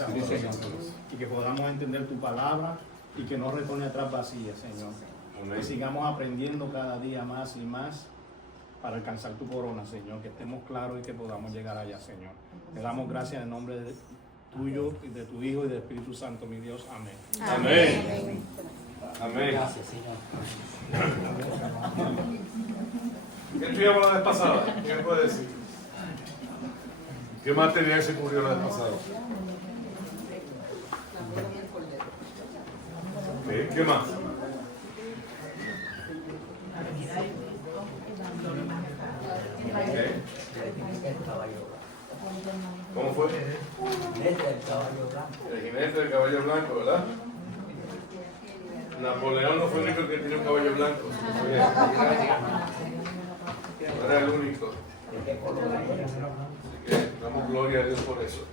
esta hora, Señor, y que podamos entender tu palabra y que no retorne atrás vacía, Señor. Que sigamos aprendiendo cada día más y más para alcanzar tu corona, Señor, que estemos claros y que podamos llegar allá, Señor. Te damos gracias en el nombre tuyo y de tu Hijo y del Espíritu Santo, mi Dios. Amén. Amén. Amén. Gracias, Señor. ¿Qué estudiamos la vez pasada? ¿Quién me puede decir? ¿Qué material se cubrió la vez pasada? ¿Qué más? ¿Cómo fue? El jinete del caballo blanco, ¿verdad? Napoleón no fue el único que tenía un caballo blanco. No era el único. Así que damos gloria a Dios por eso.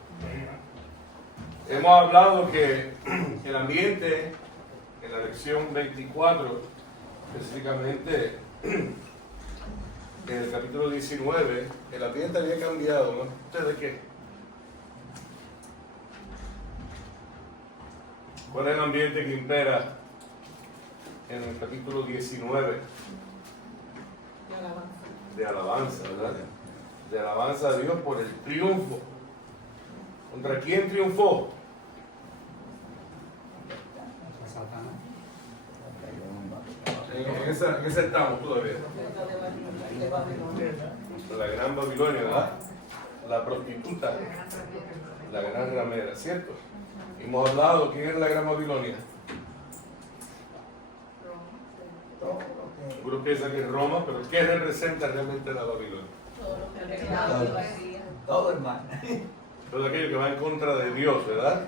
Hemos hablado que el ambiente, en la lección 24, específicamente en el capítulo 19, el ambiente había cambiado, ¿no? ¿Ustedes qué? ¿Cuál es el ambiente que impera en el capítulo 19? De alabanza, ¿verdad? De alabanza a Dios por el triunfo. ¿Contra quién triunfó? En esa estamos todavía. La gran Babilonia, ¿verdad? La prostituta, la gran ramera, ¿cierto? Hemos hablado, ¿quién es la gran Babilonia? Seguro piensa que es Roma, pero ¿qué representa realmente la Babilonia? Todo, hermano. Todo aquello que va en contra de Dios, ¿verdad?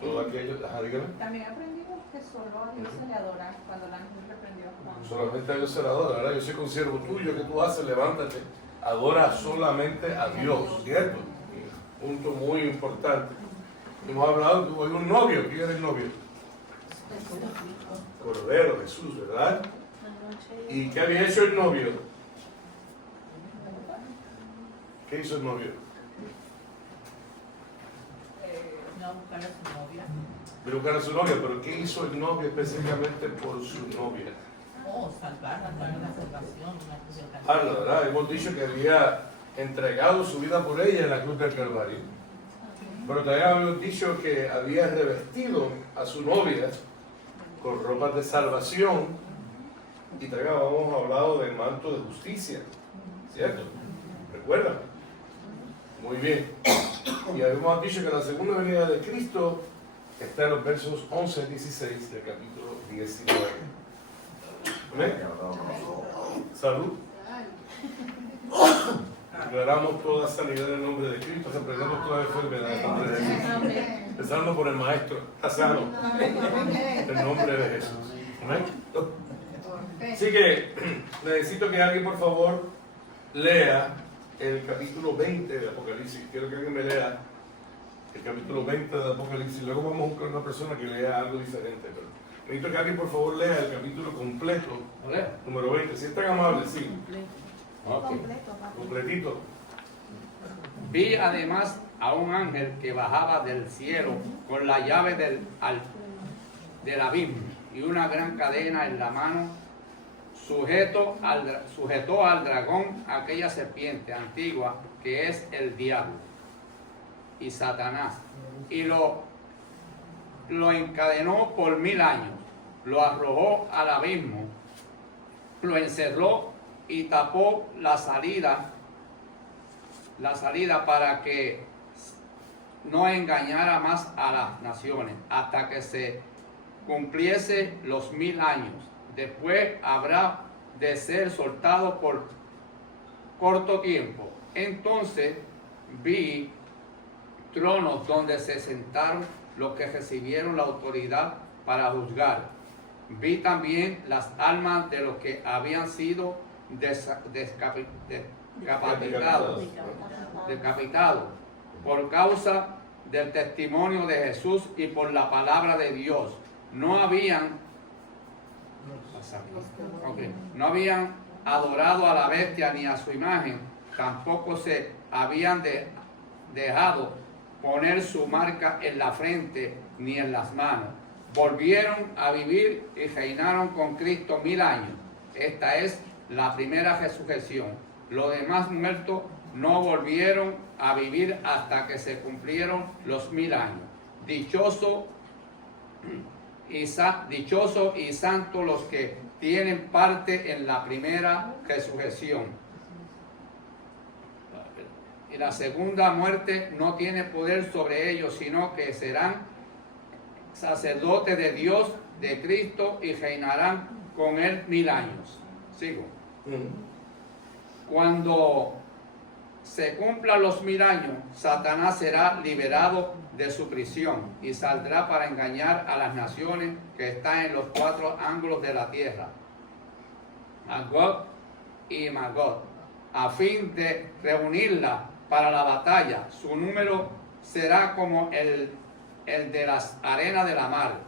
Todo aquello, dígame. También aprendimos que solo a Dios se le adora cuando el ángel reprendió a Juan. Solamente a Dios se le adora, ¿verdad? Yo soy consiervo tuyo, que tú haces? Levántate, adora solamente a Dios, ¿cierto? Punto muy importante. Hemos hablado que hay un novio. ¿Quién era el novio? Cordero, Jesús, ¿verdad? ¿Y qué había hecho el novio? ¿Qué hizo el novio? No buscar a su novia. De buscar a su novia, pero ¿qué hizo el novio específicamente por su novia? Salvarla, darle una salvación, una cruz del Ah, la verdad, hemos dicho que había entregado su vida por ella en la cruz del Calvario. Pero también habíamos dicho que había revestido a su novia con ropas de salvación. Y también habíamos hablado del manto de justicia, ¿cierto? ¿Recuerdan? Muy bien. Y habíamos dicho que la segunda venida de Cristo está en los versos 11 al 16 del capítulo 19. ¿Amén? Salud. Declaramos toda sanidad en el nombre de Cristo, reprendemos toda enfermedad en el nombre de Jesús. Empezando por el Maestro, está sano. En el nombre de Jesús. Amén. Así que necesito que alguien, por favor, lea el capítulo 20 de Apocalipsis. Quiero que alguien me lea el capítulo 20 de Apocalipsis. Luego vamos a buscar una persona que lea algo diferente. Pero necesito que alguien, por favor, lea el capítulo completo, número 20. Si es tan amable, sí. Okay. Completito. Vi además a un ángel que bajaba del cielo con la llave del abismo y una gran cadena en la mano. Sujetó al dragón, aquella serpiente antigua que es el diablo y Satanás, y lo encadenó por 1000 años, lo arrojó al abismo, lo encerró y tapó la salida para que no engañara más a las naciones hasta que se cumpliese los 1000 años. Después habrá de ser soltado por corto tiempo. Entonces vi tronos donde se sentaron los que recibieron la autoridad para juzgar. Vi también las almas de los que habían sido decapitados por causa del testimonio de Jesús y por la palabra de Dios. No habían adorado a la bestia ni a su imagen, tampoco se habían dejado poner su marca en la frente ni en las manos. Volvieron a vivir y reinaron con Cristo 1000 años. Esta es la primera resurrección. Los demás muertos no volvieron a vivir hasta que se cumplieron los 1000 años. Dichoso y santo los que tienen parte en la primera resurrección. Y la segunda muerte no tiene poder sobre ellos, sino que serán sacerdotes de Dios, de Cristo, y reinarán con él 1000 años. Sigo. Cuando se cumplan los 1000 años, Satanás será liberado de su prisión y saldrá para engañar a las naciones que están en los 4 ángulos de la tierra, Magog y Magog, a fin de reunirlas para la batalla. Su número será como el de las arenas de la mar.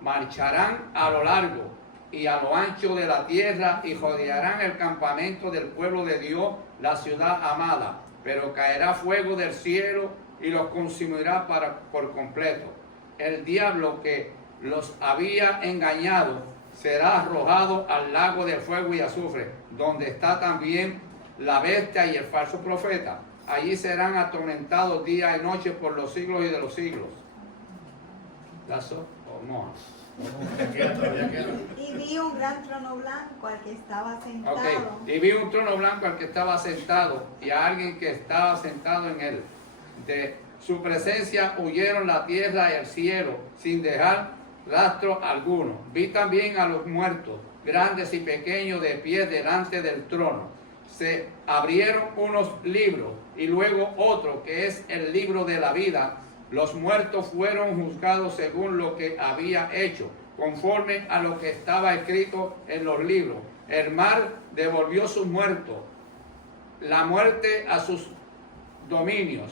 Marcharán a lo largo y a lo ancho de la tierra y rodearán el campamento del pueblo de Dios, la ciudad amada, pero caerá fuego del cielo y los consumirá por completo. El diablo que los había engañado será arrojado al lago de fuego y azufre, donde está también la bestia y el falso profeta. Allí serán atormentados día y noche por los siglos y de los siglos. ¿Lazo o no? Y vi un gran trono blanco al que estaba sentado. Y vi un trono blanco al que estaba sentado y a alguien que estaba sentado en él. De su presencia huyeron la tierra y el cielo sin dejar rastro alguno. Vi también a los muertos, grandes y pequeños, de pie delante del trono. Se abrieron unos libros y luego otro, que es el libro de la vida. Los muertos fueron juzgados según lo que había hecho, conforme a lo que estaba escrito en los libros. El mar devolvió sus muertos, la muerte a sus dominios,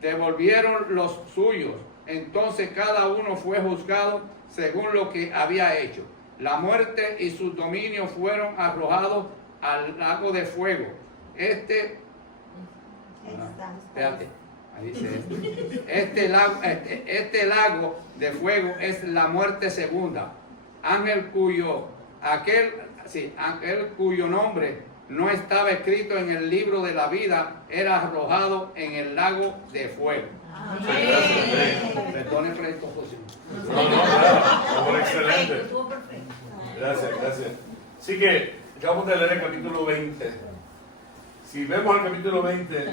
devolvieron los suyos. Entonces cada uno fue juzgado según lo que había hecho. La muerte y sus dominios fueron arrojados al lago de fuego. Este lago de fuego es la muerte segunda. Aquel cuyo nombre no estaba escrito en el libro de la vida era arrojado en el lago de fuego. Perdone por esta confusión. No, excelente. Gracias. Así que acabamos de leer el capítulo 20. Si vemos el capítulo 20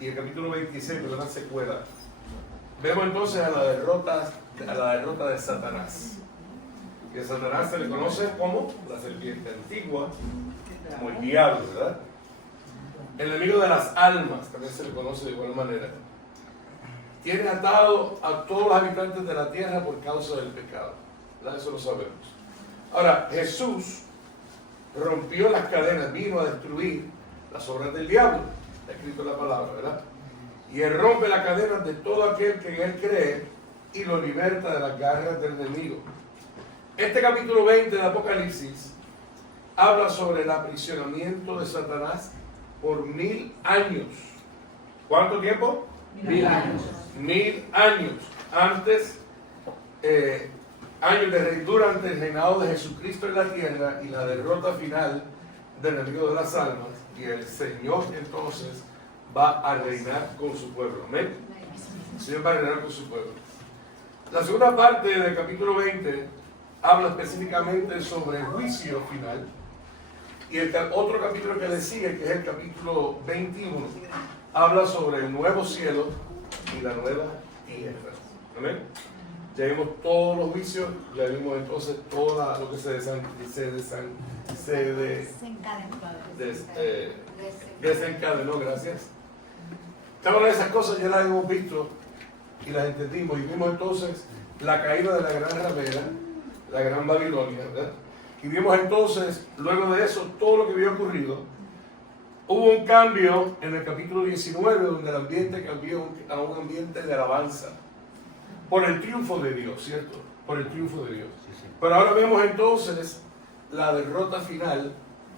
y el capítulo 26, que es una secuela, vemos entonces a la derrota de Satanás. Que Satanás se le conoce como la serpiente antigua, como el diablo, ¿verdad? El enemigo de las almas, también se le conoce de igual manera. Tiene atado a todos los habitantes de la tierra por causa del pecado, ¿verdad? Eso lo sabemos. Ahora, Jesús rompió las cadenas, vino a destruir las obras del diablo, está escrito en la palabra, ¿verdad? Y él rompe las cadenas de todo aquel que en él cree y lo liberta de las garras del enemigo. Este capítulo 20 del Apocalipsis habla sobre el aprisionamiento de Satanás por 1000 años. ¿Cuánto tiempo? 1000 años. 1000 años antes, años de rey durante el reinado de Jesucristo en la tierra y la derrota final del enemigo de las almas. Y el Señor entonces va a reinar con su pueblo. Amén. El Señor va a reinar con su pueblo. La segunda parte del capítulo 20 habla específicamente sobre el juicio final. Y el otro capítulo que le sigue, que es el capítulo 21, habla sobre el nuevo cielo y la nueva tierra. ¿Amén? Ya vimos todos los juicios, ya vimos entonces todo lo que desencadenó, gracias. Cada una de esas cosas ya las hemos visto y las entendimos. Y vimos entonces la caída de la gran ramera, la gran Babilonia, ¿verdad? Y vimos entonces, luego de eso, todo lo que había ocurrido. Hubo un cambio en el capítulo 19, donde el ambiente cambió a un ambiente de alabanza. Por el triunfo de Dios, ¿cierto? Por el triunfo de Dios. Sí. Pero ahora vemos entonces la derrota final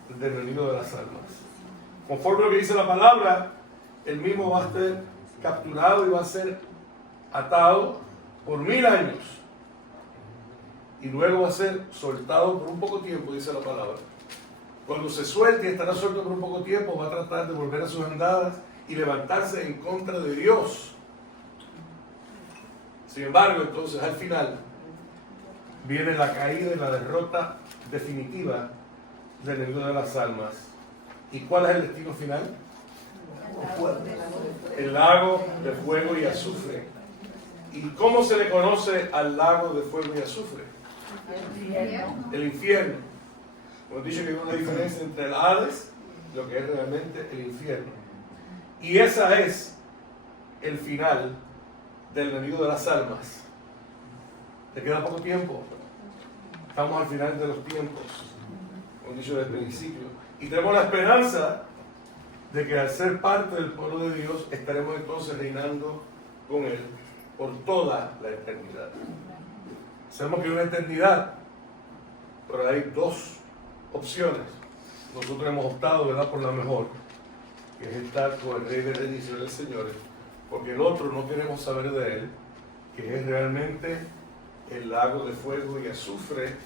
del enemigo de las almas. Conforme a lo que dice la palabra, el mismo va a ser capturado y va a ser atado por 1000 años. Y luego va a ser soltado por un poco tiempo, dice la palabra. Cuando se suelte y estará suelto por un poco tiempo, va a tratar de volver a sus andadas y levantarse en contra de Dios. Sin embargo, entonces al final viene la caída y la derrota definitiva del enemigo de las almas. ¿Y cuál es el destino final? El lago de fuego y azufre. ¿Y cómo se le conoce al lago de fuego y azufre? El infierno. Hemos dicho que hay una diferencia entre el Hades y lo que es realmente el infierno. Y esa es el final del enemigo de las almas. ¿Te queda poco tiempo? Estamos al final de los tiempos, como he dicho desde el principio. Y tenemos la esperanza de que al ser parte del pueblo de Dios, estaremos entonces reinando con Él por toda la eternidad. Sabemos que hay una eternidad, pero hay dos opciones. Nosotros hemos optado, ¿verdad?, por la mejor, que es estar con el Rey de Reyes y Señor de Señores, porque el otro no queremos saber de Él, que es realmente el lago de fuego y azufre,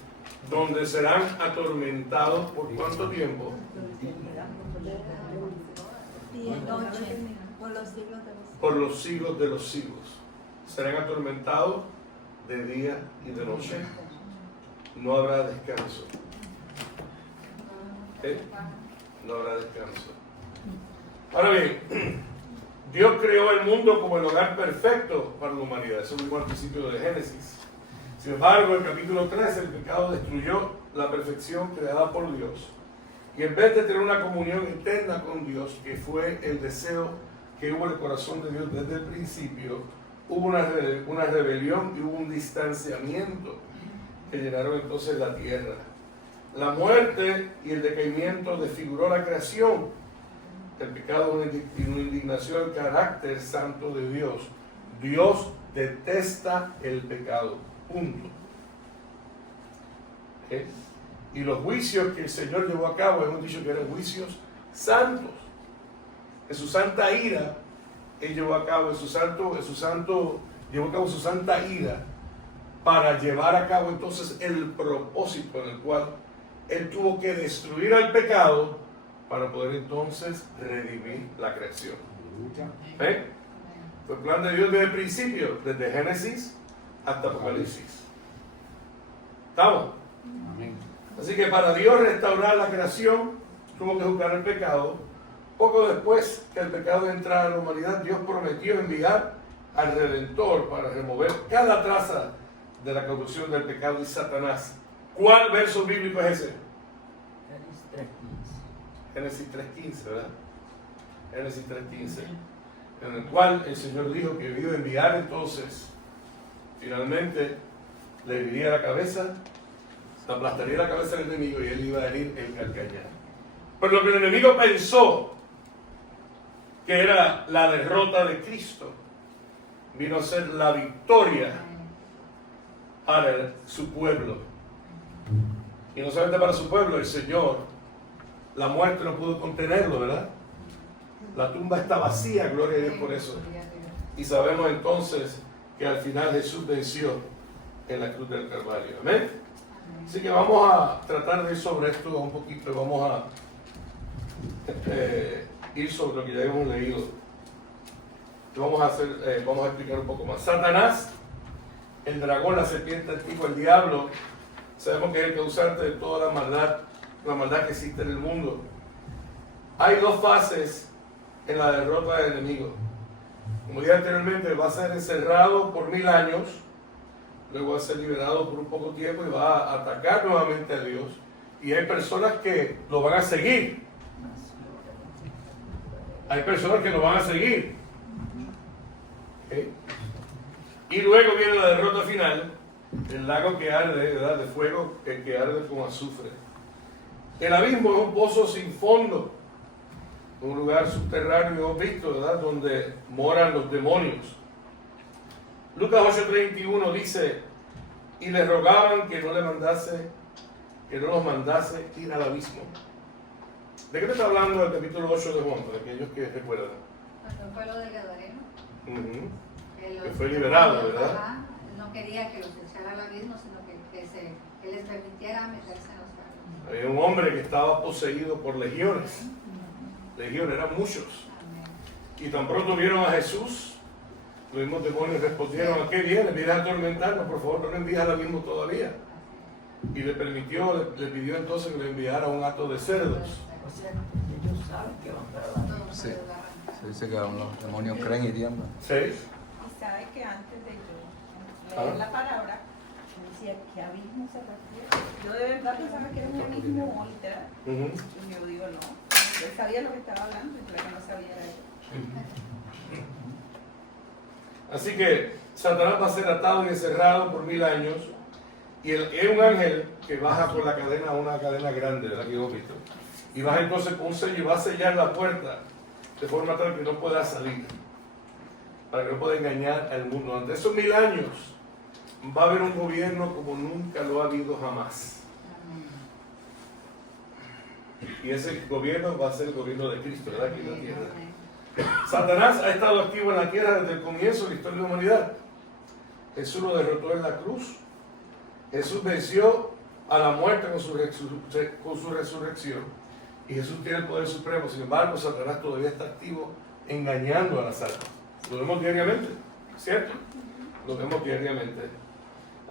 donde serán atormentados por cuánto tiempo? Día y noche, por los siglos de los siglos. Por los siglos de los siglos. Serán atormentados de día y de noche. No habrá descanso. No habrá descanso. Ahora bien, Dios creó el mundo como el hogar perfecto para la humanidad. Eso lo vimos al principio de Génesis. Sin embargo, en el capítulo 13, el pecado destruyó la perfección creada por Dios. Y en vez de tener una comunión eterna con Dios, que fue el deseo que hubo en el corazón de Dios desde el principio, hubo una rebelión y hubo un distanciamiento que llenaron entonces la tierra. La muerte y el decaimiento desfiguró la creación. El pecado es una indignación al carácter santo de Dios. Dios detesta el pecado. Punto. Y los juicios que el Señor llevó a cabo, hemos dicho que eran juicios santos. En su santa ira, Él llevó a cabo su santa ira para llevar a cabo entonces el propósito en el cual Él tuvo que destruir al pecado para poder entonces redimir la creación. Fue el plan de Dios desde el principio, desde Génesis hasta Apocalipsis. ¿Estamos? Amén. Así que para Dios restaurar la creación, tuvo que juzgar el pecado. Poco después que el pecado entrara a la humanidad, Dios prometió enviar al Redentor para remover cada traza de la corrupción del pecado y Satanás. ¿Cuál verso bíblico es ese? Génesis 3.15, ¿verdad? Génesis 3.15, en el cual el Señor dijo que iba a enviar entonces, finalmente, le heriría la cabeza, se aplastaría la cabeza del enemigo y él iba a herir el calcañar. Pero lo que el enemigo pensó que era la derrota de Cristo, vino a ser la victoria para su pueblo. Y no solamente para su pueblo, el Señor, la muerte no pudo contenerlo, ¿verdad? La tumba está vacía, gloria a Dios por eso. Y sabemos entonces que al final Jesús venció en la cruz del Calvario. Amén. Así que vamos a tratar de ir sobre esto un poquito. Vamos a ir sobre lo que ya hemos leído. Vamos a explicar un poco más. Satanás, el dragón, la serpiente antigua, el diablo, sabemos que es el causante de toda la maldad que existe en el mundo. Hay dos fases en la derrota del enemigo. Como dije anteriormente, va a ser encerrado por 1000 años, luego va a ser liberado por un poco tiempo y va a atacar nuevamente a Dios. Y hay personas que lo van a seguir. Hay personas que lo van a seguir. ¿Okay? Y luego viene la derrota final, el lago que arde, ¿verdad?, de fuego, que arde con azufre. El abismo es un pozo sin fondo, un lugar subterráneo, hemos visto, ¿verdad?, donde moran los demonios. Lucas 8:31 dice, y le rogaban que no los mandase ir al abismo. ¿De qué me está hablando el capítulo 8 de Juan, para aquellos que recuerdan? Cuando fue lo del Gadareno. Que fue liberado, ¿verdad? Ajá, no quería que los echara al abismo, sino que les permitiera meterse en los abismos. Había un hombre que estaba poseído por legiones. Legiones, eran muchos. Y tan pronto vieron a Jesús, los mismos demonios respondieron: ¿a qué vienes? ¿Vienes a atormentarnos? Por favor, no lo envíes al abismo todavía. Y le pidió entonces que le enviara un hato de cerdos. Ellos saben que van para la Sí. Se dice que los demonios creen y tiemblan. ¿Sí? Y sabe que antes de yo leer la palabra, yo decía, ¿qué abismo se refiere? Yo de verdad pensaba que era un abismo literal. Y yo digo, no. Yo sabía lo que estaba hablando, y lo que no sabía era eso. Así que Satanás va a ser atado y encerrado por 1000 años. Y es un ángel que baja con la cadena, una cadena grande, ¿verdad? Que hemos visto. Y baja entonces con un sello y va a sellar la puerta de forma tal que no pueda salir, para que no pueda engañar al mundo. Durante esos 1000 años va a haber un gobierno como nunca lo ha habido jamás. Y ese gobierno va a ser el gobierno de Cristo, ¿verdad? Aquí en la tierra. Satanás ha estado activo en la tierra desde el comienzo de la historia de la humanidad. Jesús lo derrotó en la cruz. Jesús venció a la muerte con su resurrección. Y Jesús tiene el poder supremo. Sin embargo, Satanás todavía está activo engañando a las almas. Lo vemos diariamente, ¿cierto? Lo vemos diariamente.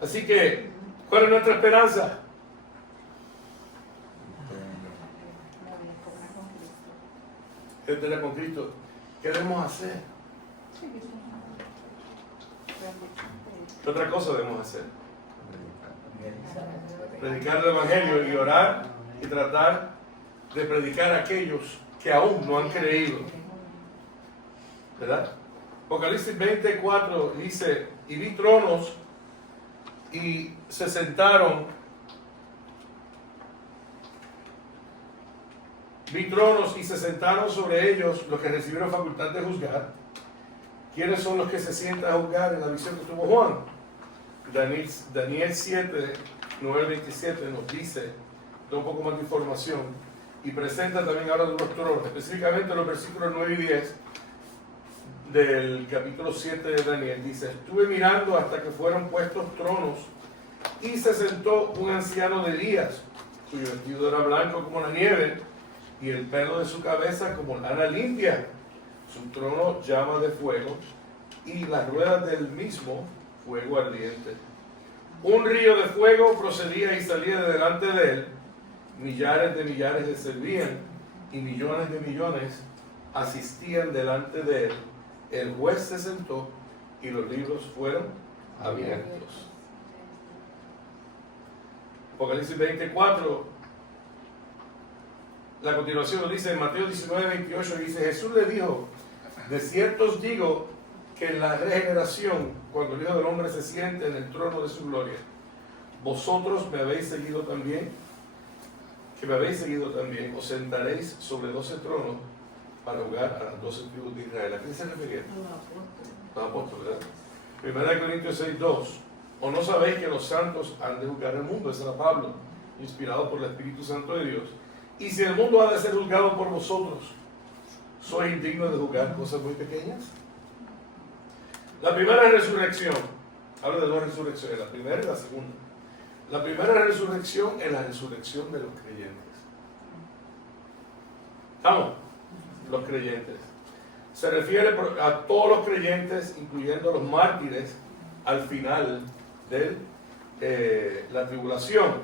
Así que, ¿cuál es nuestra esperanza? Estar con Cristo. ¿Qué debemos hacer? ¿Qué otra cosa debemos hacer? Predicar el Evangelio y orar y tratar de predicar a aquellos que aún no han creído. ¿Verdad? Apocalipsis 24 dice: y vi tronos y se sentaron. Vi tronos y se sentaron sobre ellos los que recibieron facultad de juzgar. ¿Quiénes son los que se sientan a juzgar en la visión que tuvo Juan? Daniel 7, 9 al 27 nos dice, da un poco más de información y presenta también ahora de unos tronos, específicamente los versículos 9 y 10 del capítulo 7 de Daniel. Dice: estuve mirando hasta que fueron puestos tronos y se sentó un anciano de Elías, cuyo vestido era blanco como la nieve y el pelo de su cabeza como lana limpia. Su trono llama de fuego y las ruedas del mismo fuego ardiente. Un río de fuego procedía y salía de delante de él. Millares de millares le servían y millones de millones asistían delante de él. El juez se sentó y los libros fueron abiertos. Apocalipsis 24, la continuación lo dice en Mateo 19, 28, dice: Jesús le dijo: de cierto os digo que en la regeneración, cuando el Hijo del Hombre se siente en el trono de su gloria, vosotros me habéis seguido también, os sentaréis sobre 12 tronos para jugar a las 12 tribus de Israel. ¿A quién se refería? Los apóstoles, ¿verdad? 1 Corintios 6, 2. ¿O no sabéis que los santos han de juzgar el mundo? Ese era Pablo, inspirado por el Espíritu Santo de Dios. Y si el mundo ha de ser juzgado por vosotros, ¿sois indignos de juzgar cosas muy pequeñas? La primera resurrección, hablo de dos resurrecciones, la primera y la segunda. La primera resurrección es la resurrección de los creyentes. ¿Estamos? Los creyentes. Se refiere a todos los creyentes, incluyendo los mártires, al final de la tribulación,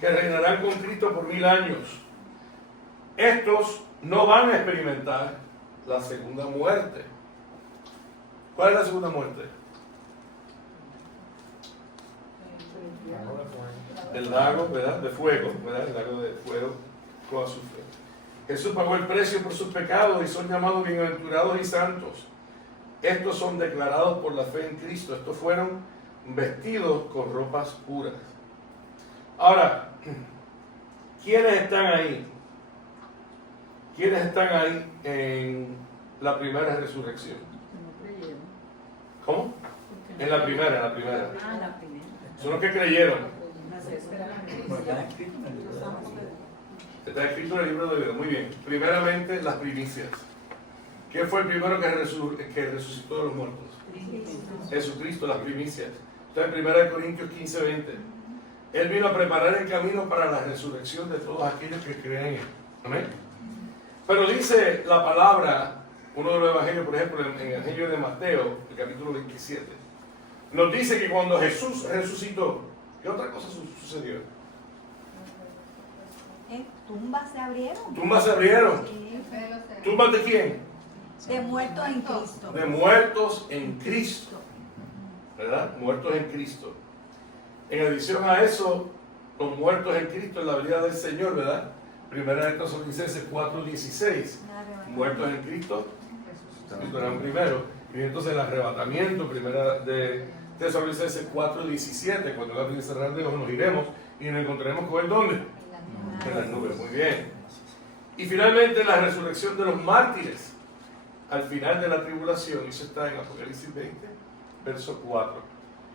que reinarán con Cristo por 1000 años. Estos no van a experimentar la segunda muerte. ¿Cuál es la segunda muerte? El lago, ¿verdad? De fuego, ¿verdad? El lago de fuego con azufre. Jesús pagó el precio por sus pecados y son llamados bienaventurados y santos. Estos son declarados por la fe en Cristo. Estos fueron vestidos con ropas puras. Ahora, ¿quiénes están ahí? ¿Quiénes están ahí en la primera resurrección? ¿Cómo? En la primera. Ah, la primera. Son los que creyeron. Está escrito en el libro de la vida. Está escrito en el libro de vida. Muy bien. Primeramente, las primicias. ¿Ok? ¿Quién fue el primero que resucitó de los muertos? Jesucristo, las primicias. Está en 1 Corintios 15:20. Él vino a preparar el camino para la resurrección de todos aquellos que creen en Él. Amén. Pero dice la palabra, uno de los evangelios, por ejemplo, en el evangelio de Mateo, el capítulo 27, nos dice que cuando Jesús resucitó, ¿qué otra cosa sucedió? Tumbas se abrieron. Tumbas se abrieron. Sí. ¿Tumbas de quién? De muertos en Cristo. De muertos en Cristo. ¿Verdad? Muertos en Cristo. En adición a eso, los muertos en Cristo en la vida del Señor, ¿verdad? Primera de Tesalonicenses 4:16. Muertos en Cristo, Cristo eran primero. Y entonces el arrebatamiento, primera de Tesalonicenses 4:17, cuando la vida cerrar de ojos nos iremos y nos encontraremos con Él, ¿dónde? En las nubes, muy bien. Y finalmente la resurrección de los mártires al final de la tribulación, y eso está en Apocalipsis 20, verso 4,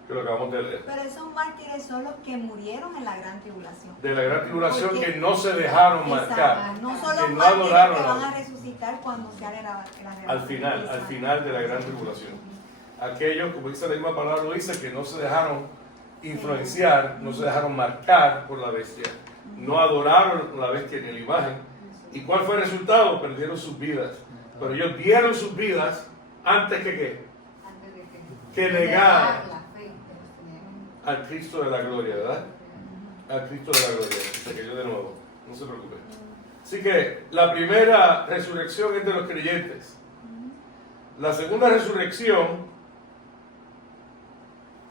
que lo acabamos de leer. Pero esos mártires son los que murieron en la gran tribulación. De la gran tribulación, Porque, que no se dejaron marcar, exacto, no son que los no mártires adoraron que a van Dios. a resucitar cuando se haga la Al final de la gran tribulación. Aquellos, como dice la misma palabra, lo dice, que no se dejaron influenciar, no se dejaron marcar por la bestia, no adoraron la bestia ni la imagen. ¿Y cuál fue el resultado? Perdieron sus vidas. Pero ellos dieron sus vidas antes que ¿qué? Que negar al Cristo de la gloria, ¿verdad? Al Cristo de la gloria. Que yo de nuevo, no se preocupe. Así que la primera resurrección es de los creyentes. La segunda resurrección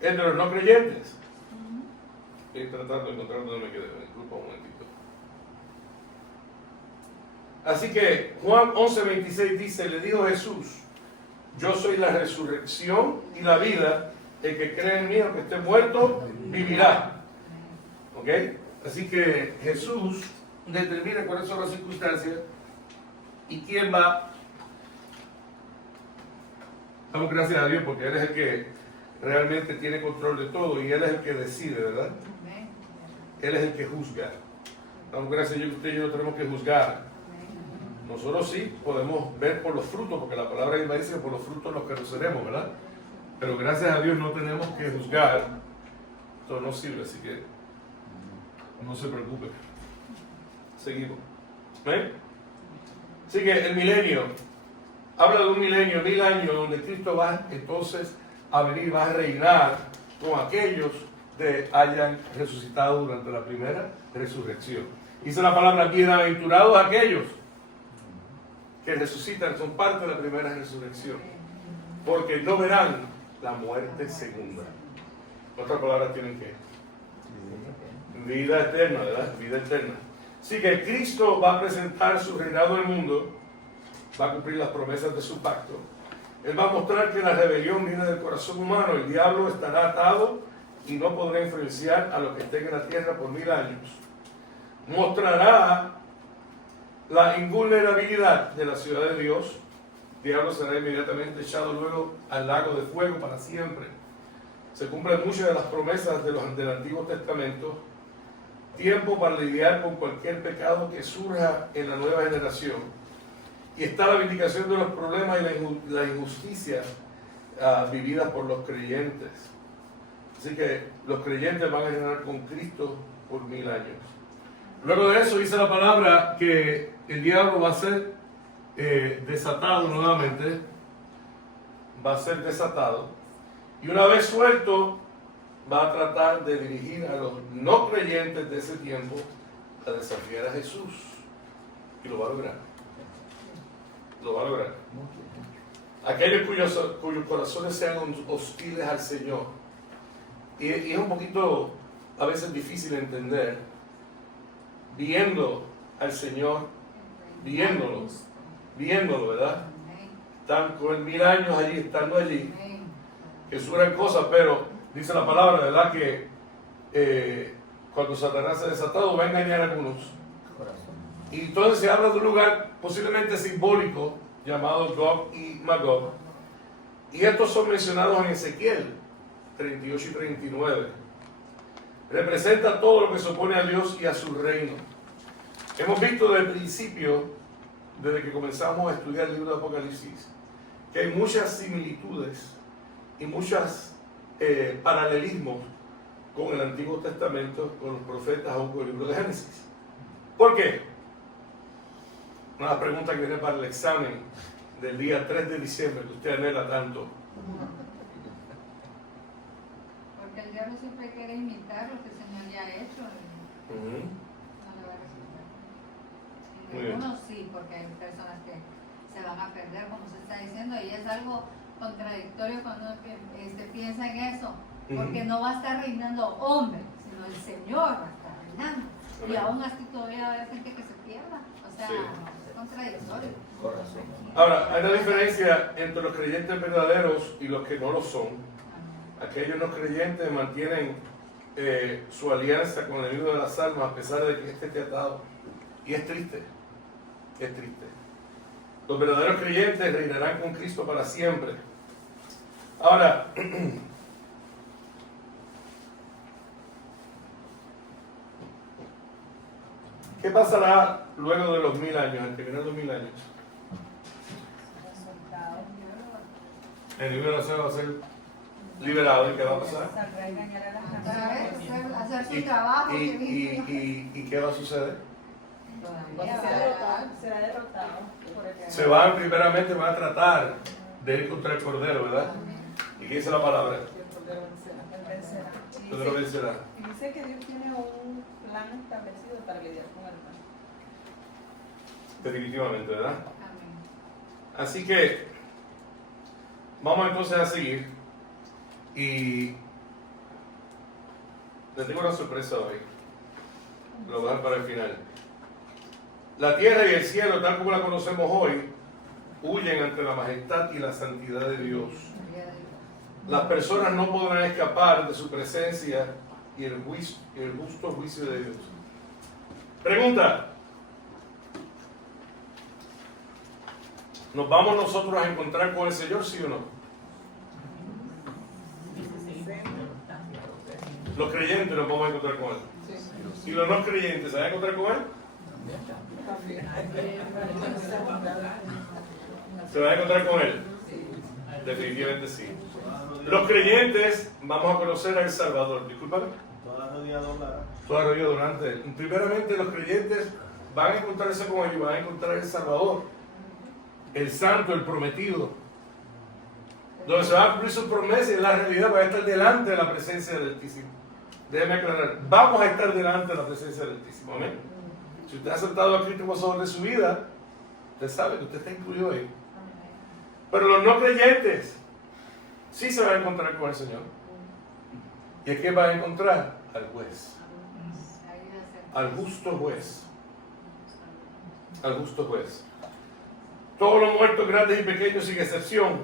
es de los no creyentes. Estoy tratando de encontrar donde me quedé. Disculpa un momentito. Así que Juan 11:26 dice, le dijo Jesús, yo soy la resurrección y la vida, el que cree en mí, aunque esté muerto, vivirá. ¿Ok? Así que Jesús determina cuáles son las circunstancias y quién va. Damos gracias a Dios porque Él es el que realmente tiene control de todo y Él es el que decide, ¿verdad? Él es el que juzga. Damos gracias a Dios que usted y yo no tenemos que juzgar. Nosotros sí podemos ver por los frutos, porque la palabra misma dice que por los frutos los conoceremos, ¿verdad? Pero gracias a Dios no tenemos que juzgar. Esto no sirve, así que no se preocupe. Seguimos. ¿Ven? Así que el milenio, habla de un milenio, 1000 años, donde Cristo va entonces a venir, va a reinar con aquellos que hayan resucitado durante la primera resurrección. Dice la palabra, bienaventurados aquellos que resucitan, son parte de la primera resurrección, porque no verán la muerte segunda. Otras palabras tienen que vida eterna, ¿verdad? Vida eterna. Así que Cristo va a presentar su reinado en el mundo, va a cumplir las promesas de su pacto. Él va a mostrar que la rebelión viene del corazón humano, el diablo estará atado y no podrá influenciar a los que estén en la tierra por 1000 años. Mostrará la invulnerabilidad de la ciudad de Dios. El diablo será inmediatamente echado luego al lago de fuego para siempre. Se cumplen muchas de las promesas del Antiguo Testamento. Tiempo para lidiar con cualquier pecado que surja en la nueva generación. Y está la vindicación de los problemas y la injusticia vividas por los creyentes. Así que los creyentes van a reinar con Cristo por 1000 años. Luego de eso dice la palabra que el diablo va a ser desatado nuevamente, va a ser desatado, y una vez suelto va a tratar de dirigir a los no creyentes de ese tiempo a desafiar a Jesús, y lo va a lograr. Lo va a lograr. Aquellos cuyos corazones sean hostiles al Señor, y es un poquito a veces difícil entender, viendo al Señor, viéndolo, ¿verdad? Están con él 1000 años allí, estando allí, que surgen cosas, pero dice la palabra, ¿verdad? Que cuando Satanás se ha desatado va a engañar a algunos. Y entonces se habla de un lugar posiblemente simbólico llamado Gog y Magog. Y estos son mencionados en Ezequiel 38 y 39. Representa todo lo que se opone a Dios y a su reino. Hemos visto desde el principio desde que comenzamos a estudiar el libro de Apocalipsis, que hay muchas similitudes y muchos paralelismos con el Antiguo Testamento, con los profetas o con el libro de Génesis. ¿Por qué? Una pregunta que viene para el examen del día 3 de diciembre, que usted anhela tanto. Porque el diablo siempre quiere imitar lo que el Señor ya ha hecho. No le va a resultar. Muy bien. Algunos sí, porque hay personas que se van a perder, como se está diciendo, y es algo contradictorio cuando uno piensa en eso, porque no va a estar reinando hombre, sino el Señor va a estar reinando. Y aún así todavía va a haber gente que se pierda. O sea, Sí. es contradictorio. Ahora, hay una diferencia entre los creyentes verdaderos y los que no lo son. Aquellos no creyentes mantienen su alianza con el libro de las almas a pesar de que esté atado. Y es triste. Es triste. Los verdaderos creyentes reinarán con Cristo para siempre. Ahora, ¿qué pasará luego de los 1000 años, al terminar los 1000 años? El libro de la almas va a ser liberado. ¿Y qué va a pasar? Saldrá a engañar a las Otra vez, naciones. hacer su trabajo. ¿Y qué va a suceder? Todavía Será derrotado por el Se van, primeramente, van a tratar de ir contra el Cordero, ¿verdad? ¿Y qué dice la palabra? vencerá. El Cordero vencerá. Y dice que Dios tiene un plan establecido para lidiar con el mal. Definitivamente, ¿verdad? Amén. Así que vamos entonces a seguir. Y les tengo una sorpresa hoy. Lo voy a dejar para el final. La tierra y el cielo, tal como la conocemos hoy, huyen ante la majestad y la santidad de Dios. Las personas no podrán escapar de su presencia y el justo juicio de Dios. Pregunta: ¿nos vamos nosotros a encontrar con el Señor, sí o no? Los creyentes nos vamos a encontrar con Él. ¿Y los no creyentes se van a encontrar con Él? ¿Se van a encontrar con Él? Definitivamente sí. Los creyentes vamos a conocer al Salvador. Discúlpame. Toda rodilla doblada. Toda rodilla durante Él. Primeramente, los creyentes van a encontrarse con Él y van a encontrar el Salvador, el Santo, el prometido, donde se va a cumplir su promesa y en la realidad va a estar delante de la presencia del Altísimo. Déjeme aclarar, vamos a estar delante de la presencia del Altísimo. Amén. Si usted ha aceptado a Cristo como Salvador de su vida, usted sabe que usted está incluido ahí. Pero los no creyentes sí se van a encontrar con el Señor. ¿Y a quién van a encontrar? Al juez. Al justo juez. Al justo juez. Todos los muertos, grandes y pequeños, sin excepción,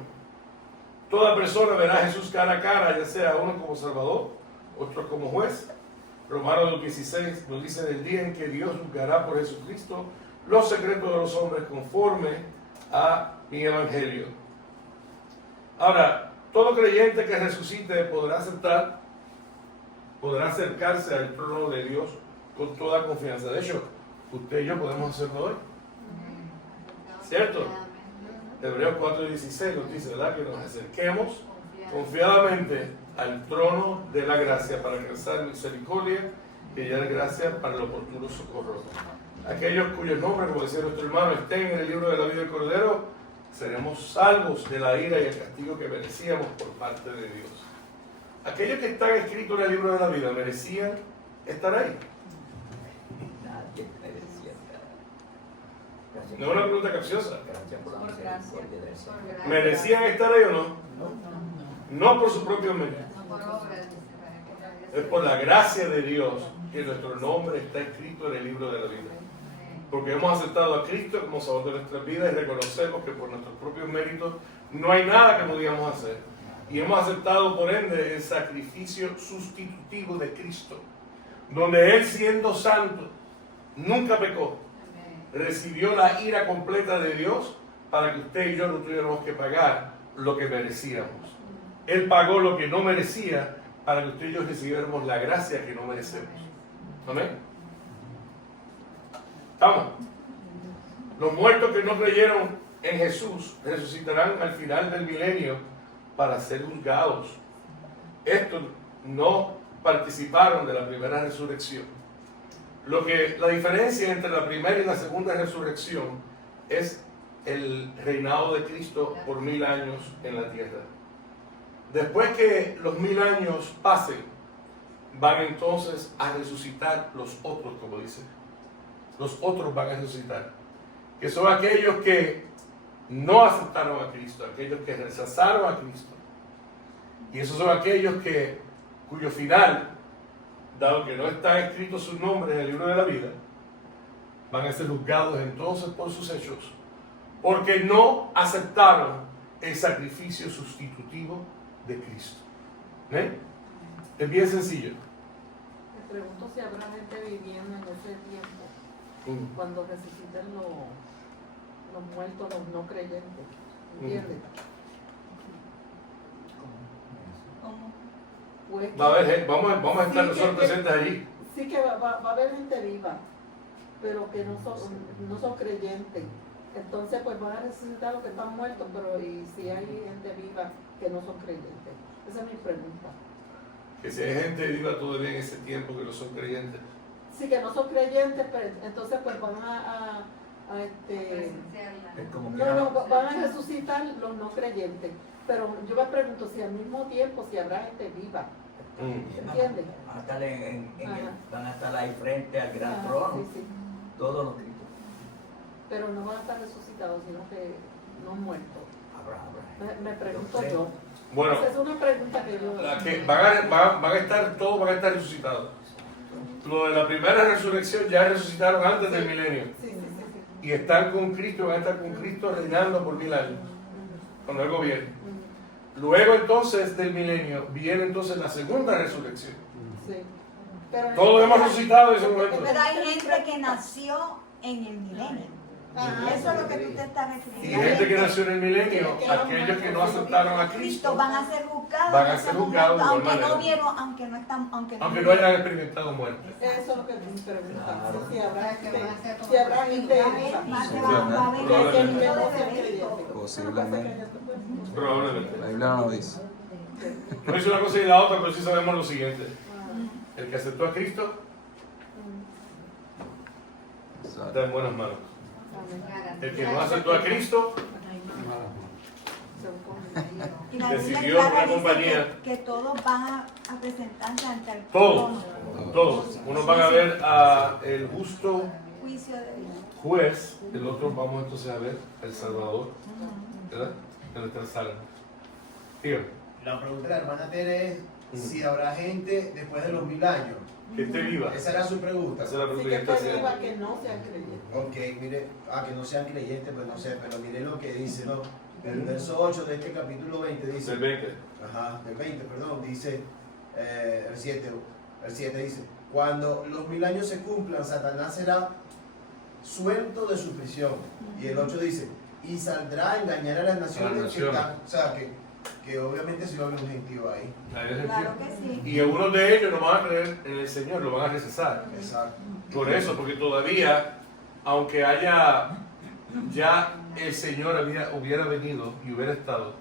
toda persona verá a Jesús cara a cara, ya sea uno como Salvador, otro como juez. Romanos 2:16 nos dice del día en que Dios juzgará por Jesucristo los secretos de los hombres conforme a mi evangelio. Ahora, todo creyente que resucite podrá acercarse al trono de Dios con toda confianza. De hecho, usted y yo podemos hacerlo hoy. ¿Cierto? Hebreos 4:16 nos dice, ¿verdad?, que nos acerquemos confiadamente al trono de la gracia para alcanzar misericordia y hallar gracia para el oportuno socorro. Aquellos cuyos nombres, como decía nuestro hermano, estén en el libro de la vida del Cordero, seremos salvos de la ira y el castigo que merecíamos por parte de Dios. Aquellos que están escritos en el libro de la vida, ¿merecían estar ahí? Nadie merecía estar. Gracias No es una pregunta capciosa. Gracias por la Por gracia. misericordia del Señor. ¿Merecían estar ahí o no? No por su propio mérito. No por obras, Es por la gracia de Dios que nuestro nombre está escrito en el libro de la vida. Porque hemos aceptado a Cristo como Salvador de nuestras vidas y reconocemos que por nuestros propios méritos no hay nada que podíamos hacer. Y hemos aceptado por ende el sacrificio sustitutivo de Cristo, donde Él, siendo santo, nunca pecó, recibió la ira completa de Dios para que usted y yo no tuviéramos que pagar lo que merecíamos. Él pagó lo que no merecía para que usted y yo recibiéramos la gracia que no merecemos. ¿Amén? ¿Estamos? Los muertos que no creyeron en Jesús resucitarán al final del milenio para ser juzgados. Estos no participaron de la primera resurrección. La diferencia entre la primera y la segunda resurrección es el reinado de Cristo por 1000 años en la tierra. Después que los 1000 años pasen, van entonces a resucitar los otros, como dice. Los otros van a resucitar, que son aquellos que no aceptaron a Cristo, aquellos que rechazaron a Cristo. Y esos son aquellos cuyo final, dado que no está escrito su nombre en el libro de la vida, van a ser juzgados entonces por sus hechos, porque no aceptaron el sacrificio sustitutivo de Cristo. ¿Ven? Es bien sencillo. Me pregunto si habrá gente viviendo en ese tiempo, cuando resuciten los muertos, los no creyentes. ¿Entiendes? Pues Va a haber, vamos a estar sí, nosotros presentes allí. Sí que va a haber gente viva, pero que no son creyentes. Entonces pues van a resucitar los que están muertos, pero y si hay gente viva que no son creyentes. Esa es mi pregunta. Que si hay gente viva todavía en ese tiempo que no son creyentes. Sí, que no son creyentes, pero entonces pues van Es como que van a resucitar los no creyentes. Pero yo me pregunto si al mismo tiempo si habrá gente viva. ¿Entiendes? van a estar Ajá. van a estar ahí frente al gran Ajá, trono, sí, sí. todos los cristos. Pero no van a estar resucitados, sino que no muertos. Habrá. Me pregunto yo. Bueno, Esa es una pregunta que yo... van a estar, todos van a estar resucitados. Lo de la primera resurrección ya resucitaron antes del milenio. Sí, sí, sí, sí. Y están con Cristo, van a estar con Cristo reinando por 1000 años, cuando Él gobierne. Luego entonces del milenio viene entonces la segunda resurrección. Sí. Pero Todos hemos resucitado en ese momento. Pero hay gente que nació en el milenio. Eso es lo que tú te estás Y refiriendo. gente que nació en el milenio, aquellos que no aceptaron a Cristo, Van a ser juzgados. van a en ese ser juzgados de momento, igual aunque no manera. vieron, aunque no están, aunque no hayan experimentado muerte. eso es lo que me preguntan. Claro. Si habrá Que van a ser como- si habrá gente Va a haber Probablemente. ese tipo de veredicto. Posiblemente. Probablemente. La Biblia no lo dice. No dice una cosa y la otra, pero sí sabemos lo siguiente. El que aceptó a Cristo está en buenas manos. El que no aceptó a Cristo Y la Biblia decidió clara una dice compañía. que todos van a presentarse ante el Todos, trono. todos. Unos van a ver a el justo Juicio de Dios. juez, el otro vamos entonces a ver al Salvador, ¿verdad? En nuestra sala. Tío, La pregunta de la hermana Tere es si habrá gente después de los 1000 años. que esté viva. Esa era su pregunta. Esa es la Sí, pregunta que que está esté haciendo. viva, que no sean creyentes. Ok, mire, que no sean creyentes, pues no sé, pero mire lo que dice, ¿no? El verso 8 de este capítulo 20 dice. Del 20. Ajá, del 20, perdón, dice el 7 dice, cuando los 1000 años se cumplan, Satanás será suelto de su prisión. Y el 8 dice, y saldrá a engañar a las naciones que están, o sea, que obviamente si va a haber un gentío ahí. Ahí es el Claro tío. que sí. Y algunos de ellos no van a creer en el Señor, lo van a rechazar. Exacto. Por eso, porque todavía, aunque haya ya el Señor hubiera venido y hubiera estado,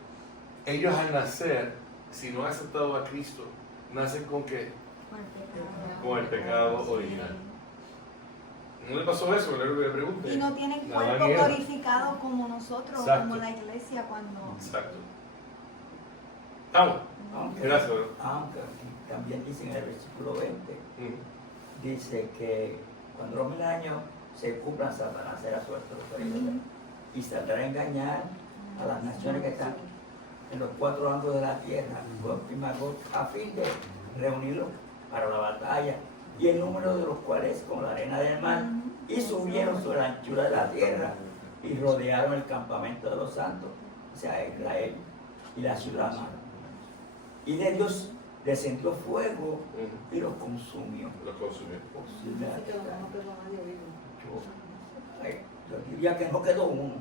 ellos al nacer, si no han aceptado a Cristo, nacen con qué? Con el pecado original. ¿No le pasó eso? Le pregunté. Y no tienen Adán cuerpo y Eva. glorificado como nosotros, Exacto. como la iglesia cuando... Exacto. ¿Estamos? Aunque, Gracias, bro. aunque aquí también dice en el versículo 20, Mm. dice que cuando los 1000 años se cumplan, Satanás será suelto de los creyentes y saldrá a engañar a las naciones que están en los 4 ángulos de la tierra, Gog y Magog, a fin de reunirlos para la batalla, y el número de los cuales como la arena del mar, y subieron sobre la anchura de la tierra y rodearon el campamento de los santos, o sea, Israel y la ciudad amada. Y de Dios descendió fuego y los consumió. Lo consumió. Así que no quedó nadie vivo. Ay, yo diría que no quedó uno.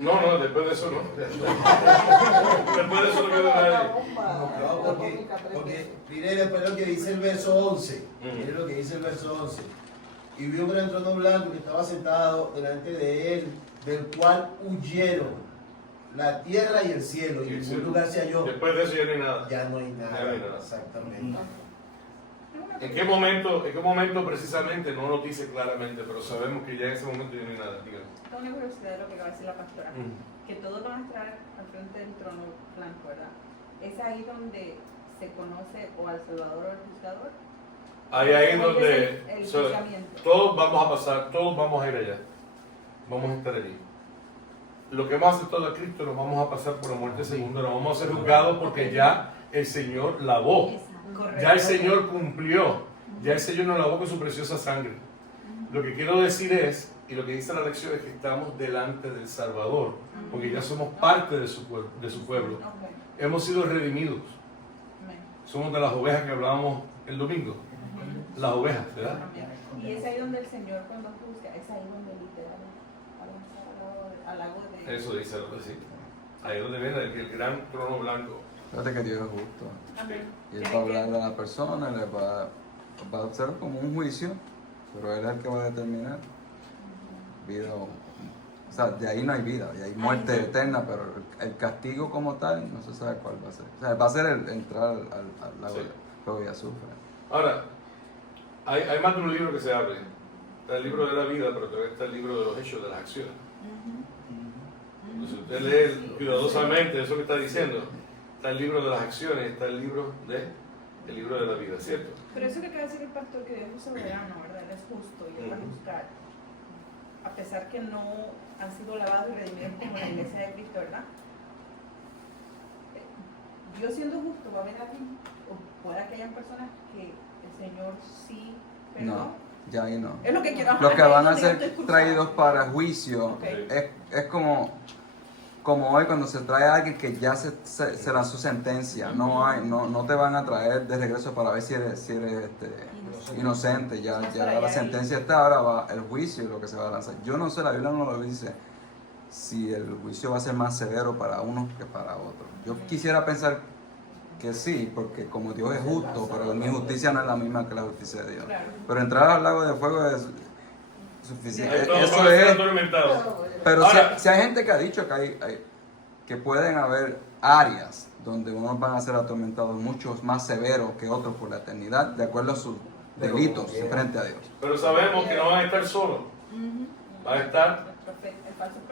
No, después de eso no. Después de eso no quedó nadie. No, porque mire después lo que dice el verso 11. Mire lo que dice el verso 11. y vi un gran trono blanco que estaba sentado delante de él, del cual huyeron la tierra y el cielo, y en ningún lugar se halló. Después de eso ya no hay nada. Ya no hay nada. Ya no hay nada. Exactamente. ¿En qué momento precisamente? No lo dice claramente, pero sabemos que ya en ese momento ya no hay nada. Dígame. Tengo una curiosidad de lo que acaba de decir la pastora. Que todos van a estar al frente del trono blanco, ¿verdad? ¿Es ahí donde se conoce o al Salvador o al Juzgador? Ahí donde el juzgamiento. todos vamos a pasar, todos vamos a ir allá. Vamos a estar allí. Lo que hemos aceptado a Cristo nos vamos a pasar por la muerte segunda, nos vamos a ser juzgados porque ya el Señor lavó. Ya el Señor cumplió. Ya el Señor nos lavó con su preciosa sangre. Lo que quiero decir es, y lo que dice la lección es que estamos delante del Salvador, porque ya somos parte de su pueblo. Hemos sido redimidos. Somos de las ovejas que hablábamos el domingo. Las ovejas, ¿verdad? Y es ahí donde el Señor cuando juzga, es ahí donde literal al lago de... Eso dice lo que sí. Ahí es donde viene el gran trono blanco. Fíjate que Dios es justo. Amén. Y Él va a hablarle a la persona, le va a hacer como un juicio, pero Él es el que va a determinar vida o sea, de ahí no hay vida, y hay muerte eterna, pero el castigo como tal no se sabe cuál va a ser. O sea, va a ser el entrar al lago de fuego y azufre. Ahora, hay más de un libro que se abre. Está el libro de la vida, pero también está el libro de los hechos, de las acciones. Entonces, usted lee cuidadosamente eso que está diciendo. Está el libro de las acciones, está el libro de la vida, ¿cierto? Pero eso que acaba de decir el pastor, que Dios es soberano, ¿verdad? Él es justo y Él va a juzgar. A pesar que no han sido lavados y redimidos como la iglesia de Cristo, ¿verdad? Dios siendo justo va a ver a ti, o pueda que hayan personas que el Señor sí perdona. No, ya ahí no. Es lo que quiero. Los que van a ser traídos para juicio es como hoy cuando se trae a alguien que ya se lanzó sentencia. No te van a traer de regreso para ver si eres inocente. Ya la sentencia está, ahora va el juicio y lo que se va a lanzar. Yo no sé, la Biblia no lo dice si el juicio va a ser más severo para uno que para otro. Yo quisiera pensar que sí, porque como Dios es justo, pero mi justicia no es la misma que la justicia de Dios. Pero entrar al lago de fuego es suficiente. Eso es. Pero si hay gente que ha dicho que pueden haber áreas donde unos van a ser atormentados mucho más severos que otros por la eternidad, de acuerdo a sus delitos frente a Dios. Pero sabemos que no van a estar solos. Va a estar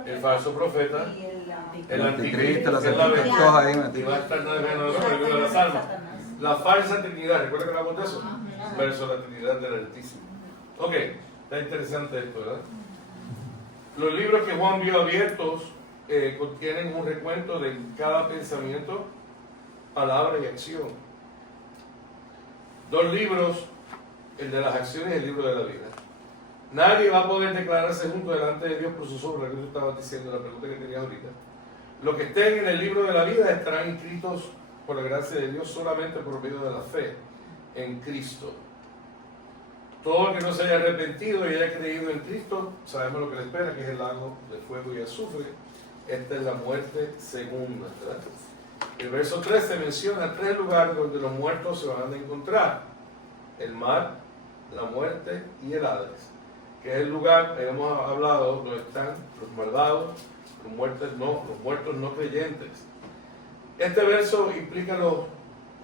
el falso profeta, el anticristo, las que es la bestia, ahí y va a estar el libro de las almas. La falsa trinidad, ¿recuerda que hablamos de eso? Verso la trinidad del Altísimo. Ok, está interesante esto, ¿verdad? Los libros que Juan vio abiertos contienen un recuento de cada pensamiento, palabra y acción. Dos libros, el de las acciones y el libro de la vida. Nadie va a poder declararse junto delante de Dios por sus obras, que tú estabas diciendo, la pregunta que tenías ahorita. Los que estén en el libro de la vida estarán inscritos por la gracia de Dios solamente por medio de la fe en Cristo. Todo el que no se haya arrepentido y haya creído en Cristo, sabemos lo que le espera, que es el lago de fuego y azufre. Esta es la muerte segunda, ¿verdad? El verso 13 menciona 3 lugares donde los muertos se van a encontrar: el mar, la muerte y el Hades, que es el lugar, hemos hablado, donde están los malvados, los muertos no creyentes. Este verso implica los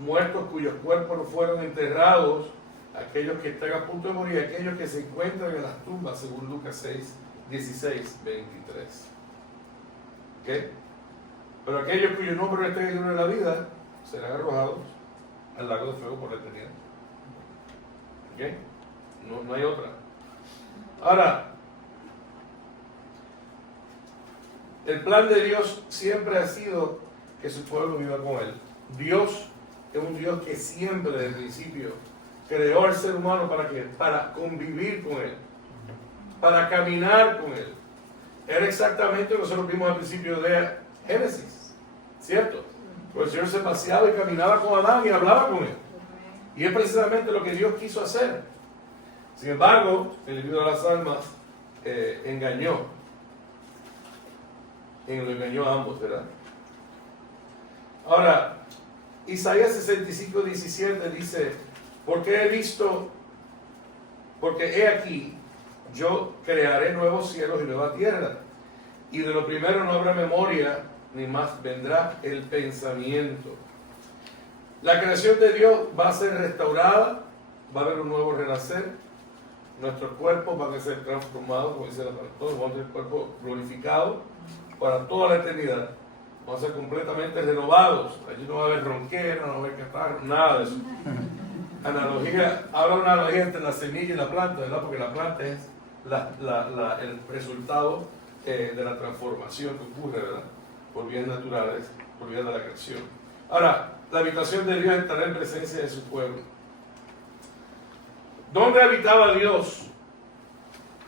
muertos cuyos cuerpos no fueron enterrados, aquellos que están a punto de morir, aquellos que se encuentran en las tumbas, según Lucas 6, 16, 23. ¿Okay? Pero aquellos cuyo nombre no está en el libro de la vida serán arrojados al lago de fuego por la eternidad. ¿Okay? No hay otra. Ahora, el plan de Dios siempre ha sido que su pueblo viva con Él. Dios es un Dios que siempre desde el principio creó al ser humano ¿para qué? Para convivir con Él, para caminar con Él. Era exactamente lo que nosotros vimos al principio de Génesis, ¿cierto? Porque el Señor se paseaba y caminaba con Adán y hablaba con Él. Y es precisamente lo que Dios quiso hacer. Sin embargo, el libro de las almas engañó a ambos, ¿verdad? Ahora, Isaías 65:17 dice: porque he aquí yo crearé nuevos cielos y nueva tierra, y de lo primero no habrá memoria, ni más vendrá el pensamiento. La creación de Dios va a ser restaurada, va a haber un nuevo renacer, nuestros cuerpos van a ser transformados, como dice la palabra, todos vamos a tener cuerpos glorificados para toda la eternidad. Vamos a ser completamente renovados. Allí no va a haber ronquera, no va a haber catarro, nada de eso. Habla una analogía entre la semilla y la planta, ¿verdad? Porque la planta es el resultado de la transformación que ocurre, ¿verdad? Por vías naturales, por vías de la creación. Ahora, la habitación de Dios estará en presencia de su pueblo. ¿Dónde habitaba Dios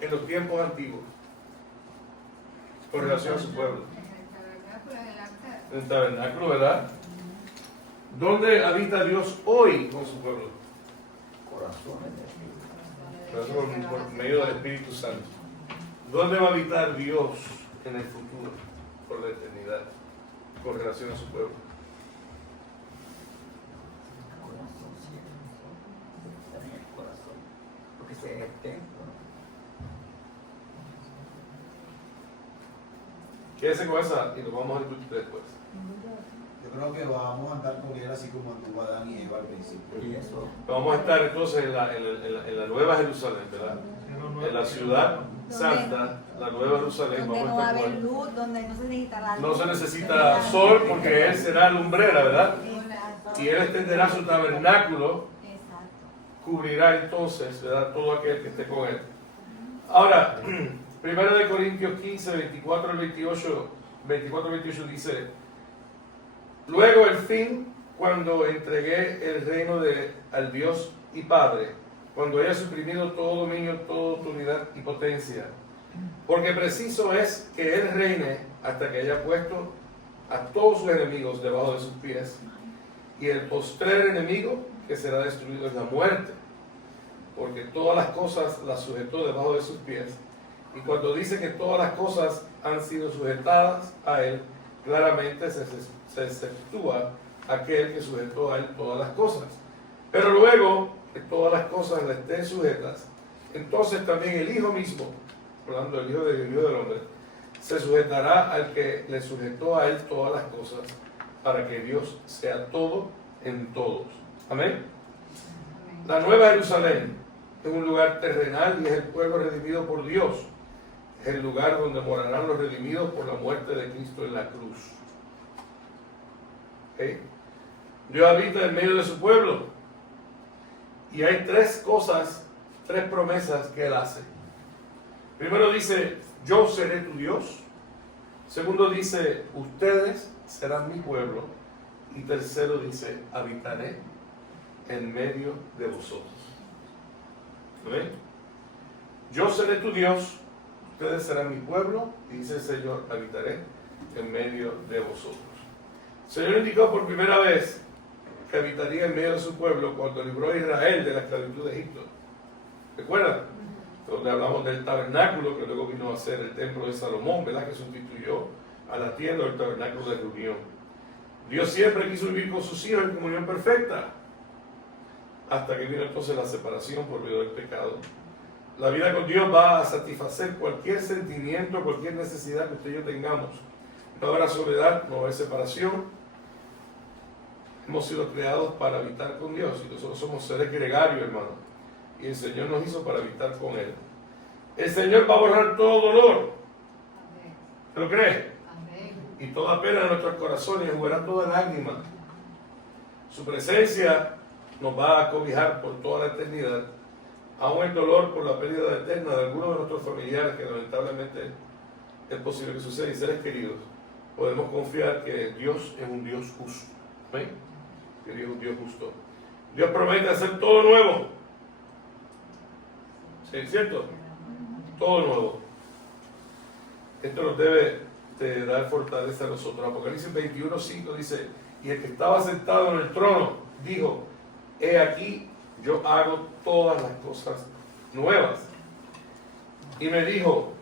en los tiempos antiguos? Con relación a su pueblo. En el tabernáculo, ¿verdad? ¿Dónde habita Dios hoy con su pueblo? Corazones. Por medio del Espíritu Santo. ¿Dónde va a habitar Dios en el futuro, por la eternidad, con relación a su pueblo? Porque ese es el templo. Quédese con esa y lo vamos a discutir después. Yo creo que vamos a andar con él así como anduvo Adán y Eva al principio. Y eso. Vamos a estar entonces en la Nueva Jerusalén, ¿verdad? En la ciudad santa, la Nueva Jerusalén. Donde Vamos no va a a estar haber con él. luz, donde no se necesita la luz. No se necesita sol porque Él será lumbrera, ¿verdad? Exacto. Y Él extenderá su tabernáculo, Exacto. cubrirá entonces, ¿verdad? Todo aquel que esté con Él. Ahora, 1 Corintios 15, 24 al 28 dice: luego el fin, cuando entregué el reino al Dios y Padre, cuando haya suprimido todo dominio, toda autoridad y potencia, porque preciso es que Él reine hasta que haya puesto a todos sus enemigos debajo de sus pies, y el postrer enemigo que será destruido es la muerte, porque todas las cosas las sujetó debajo de sus pies. Y cuando dice que todas las cosas han sido sujetadas a Él, claramente se exceptúa aquel que sujetó a Él todas las cosas. Pero luego que todas las cosas le estén sujetas, entonces también el Hijo mismo, hablando del Hijo del Hombre, se sujetará al que le sujetó a Él todas las cosas, para que Dios sea todo en todos. Amén. La Nueva Jerusalén es un lugar terrenal y es el pueblo redimido por Dios. Es el lugar donde morarán los redimidos por la muerte de Cristo en la cruz. ¿Okay? Dios habita en medio de su pueblo. Y hay tres promesas que Él hace. Primero dice: yo seré tu Dios. Segundo dice: ustedes serán mi pueblo. Y tercero dice: habitaré en medio de vosotros. ¿Amén? Yo seré tu Dios. Ustedes serán mi pueblo, y dice el Señor: habitaré en medio de vosotros. El Señor indicó por primera vez que habitaría en medio de su pueblo cuando libró a Israel de la esclavitud de Egipto. ¿Recuerdan? Donde hablamos del tabernáculo, que luego vino a ser el templo de Salomón, ¿verdad? Que sustituyó a la tienda del tabernáculo de reunión. Dios siempre quiso vivir con sus hijos en comunión perfecta, hasta que vino entonces la separación por medio del pecado. La vida con Dios va a satisfacer cualquier sentimiento, cualquier necesidad que usted y yo tengamos. No habrá soledad, no habrá separación. Hemos sido creados para habitar con Dios y nosotros somos seres gregarios, hermano. Y el Señor nos hizo para habitar con Él. El Señor va a borrar todo dolor. ¿Lo cree? Y toda pena en nuestros corazones, enjugará toda lágrima. Su presencia nos va a cobijar por toda la eternidad. Aún el dolor por la pérdida eterna de algunos de nuestros familiares, que lamentablemente es posible que suceda, y seres queridos, podemos confiar que Dios es un Dios justo. ¿Amén? Que Dios es un Dios justo. Dios promete hacer todo nuevo. ¿Sí es cierto? Todo nuevo. Esto nos debe de dar fortaleza a nosotros. Apocalipsis 21:5 dice: y el que estaba sentado en el trono dijo: he aquí, yo hago todas las cosas nuevas. Y me dijo: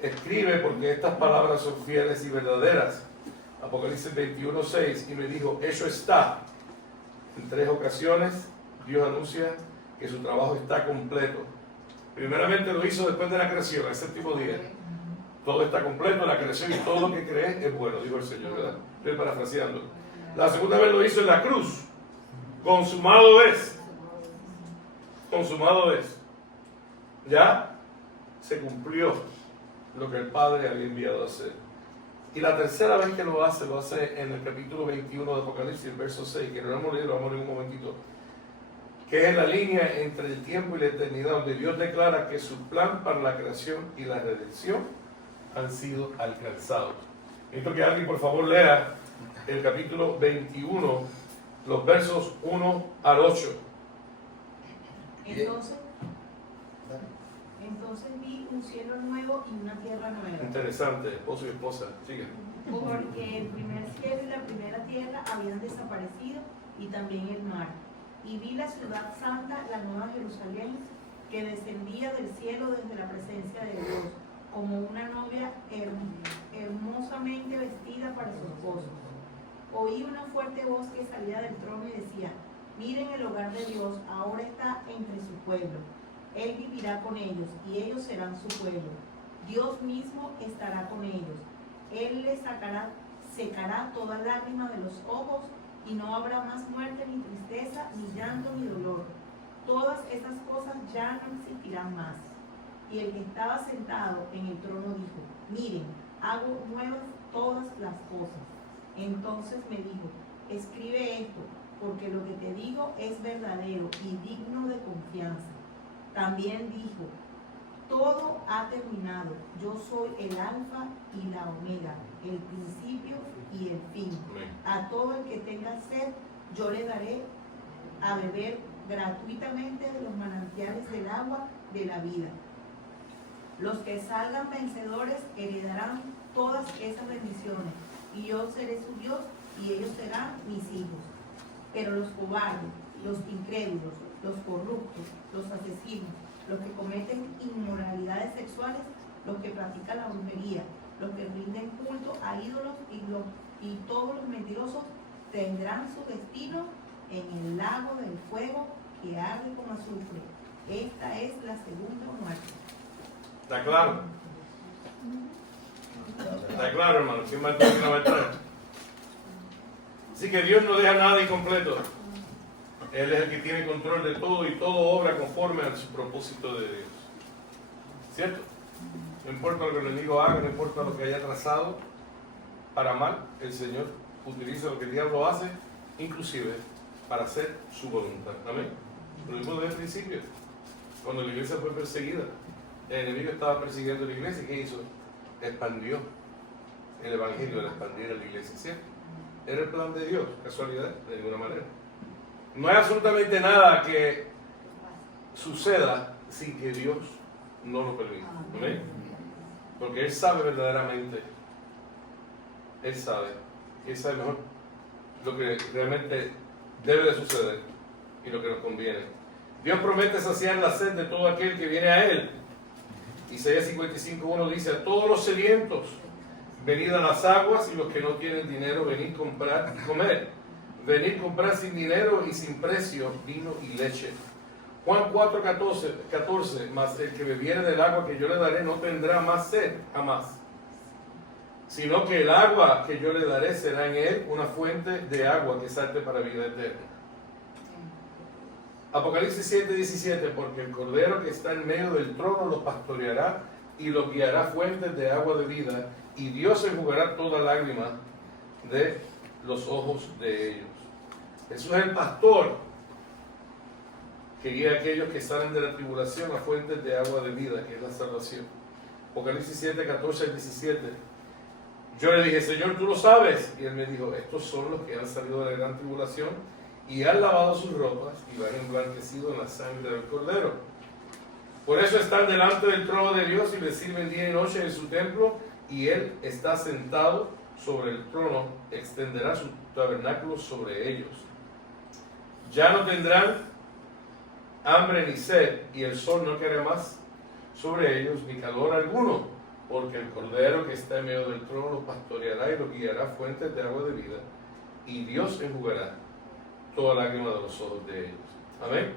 escribe, porque estas palabras son fieles y verdaderas. Apocalipsis 21:6. Y me dijo: hecho está. En 3 ocasiones Dios anuncia que su trabajo está completo. Primeramente lo hizo después de la creación, el séptimo día. Todo está completo, la creación y todo lo que cree es bueno, dijo el Señor, ¿verdad? Estoy parafraseando. La segunda vez lo hizo en la cruz. Consumado es. Consumado es. Ya se cumplió lo que el Padre había enviado a hacer. Y la tercera vez que lo hace en el capítulo 21 de Apocalipsis, el verso 6, que no lo hemos leído, lo vamos a leer un momentito, que es la línea entre el tiempo y la eternidad, donde Dios declara que su plan para la creación y la redención han sido alcanzados. Necesito que alguien por favor lea el capítulo 21, los versos 1 al 8. Entonces vi un cielo nuevo y una tierra nueva. Interesante, esposo y esposa, sigue. Porque el primer cielo y la primera tierra habían desaparecido y también el mar. Y vi la ciudad santa, la nueva Jerusalén, que descendía del cielo desde la presencia de Dios, como una novia hermosamente vestida para su esposo. Oí una fuerte voz que salía del trono y decía: miren, el hogar de Dios ahora está entre su pueblo. Él vivirá con ellos y ellos serán su pueblo. Dios mismo estará con ellos. Él les secará toda lágrima de los ojos y no habrá más muerte, ni tristeza, ni llanto, ni dolor. Todas esas cosas ya no existirán más. Y el que estaba sentado en el trono dijo: miren, hago nuevas todas las cosas. Entonces me dijo: escribe esto, porque lo que te digo es verdadero y digno de confianza. También dijo: todo ha terminado. Yo soy el alfa y la omega, el principio y el fin. A todo el que tenga sed, yo le daré a beber gratuitamente de los manantiales del agua de la vida. Los que salgan vencedores heredarán todas esas bendiciones, y yo seré su Dios y ellos serán mis hijos. Pero los cobardes, los incrédulos, los corruptos, los asesinos, los que cometen inmoralidades sexuales, los que practican la brujería, los que rinden culto a ídolos y todos los mentirosos tendrán su destino en el lago del fuego que arde con azufre. Esta es la segunda muerte. ¿Está claro? Está claro, hermano. ¿Quién va a entrar? ¿Quién va a entrar? Así que Dios no deja nada incompleto. Él es el que tiene control de todo y todo obra conforme a su propósito de Dios. ¿Cierto? No importa lo que el enemigo haga, no importa lo que haya trazado para mal, el Señor utiliza lo que el diablo hace, inclusive para hacer su voluntad. Amén. Lo mismo desde el principio. Cuando la iglesia fue perseguida, el enemigo estaba persiguiendo a la iglesia. ¿Qué hizo? Expandió el evangelio, de expandir a la iglesia. ¿Cierto? Era el plan de Dios, casualidad, de ninguna manera. No hay absolutamente nada que suceda sin que Dios no lo permita. ¿Amén? Porque Él sabe verdaderamente, Él sabe mejor lo que realmente debe de suceder y lo que nos conviene. Dios promete saciar la sed de todo aquel que viene a Él. Isaías 55:1 dice: a todos los sedientos, venid a las aguas, y los que no tienen dinero, venid comprar y comer. Venid comprar sin dinero y sin precio vino y leche. Juan 4:14, mas el que bebiere del agua que yo le daré no tendrá más sed jamás, sino que el agua que yo le daré será en él una fuente de agua que salte para vida eterna. Apocalipsis 7:17, porque el Cordero que está en medio del trono los pastoreará y los guiará fuentes de agua de vida, y Dios enjugará toda lágrima de los ojos de ellos. Jesús es el pastor que guía a aquellos que salen de la tribulación a fuentes de agua de vida, que es la salvación. Apocalipsis 7:14-17. Yo le dije: Señor, tú lo sabes. Y él me dijo: estos son los que han salido de la gran tribulación y han lavado sus ropas y van emblanquecidos en la sangre del Cordero. Por eso están delante del trono de Dios y le sirven día y noche en su templo, y Él está sentado sobre el trono, extenderá su tabernáculo sobre ellos. Ya no tendrán hambre ni sed, y el sol no caerá más sobre ellos, ni calor alguno, porque el Cordero que está en medio del trono los pastoreará y los guiará fuentes de agua de vida, y Dios enjugará toda lágrima de los ojos de ellos. Amén.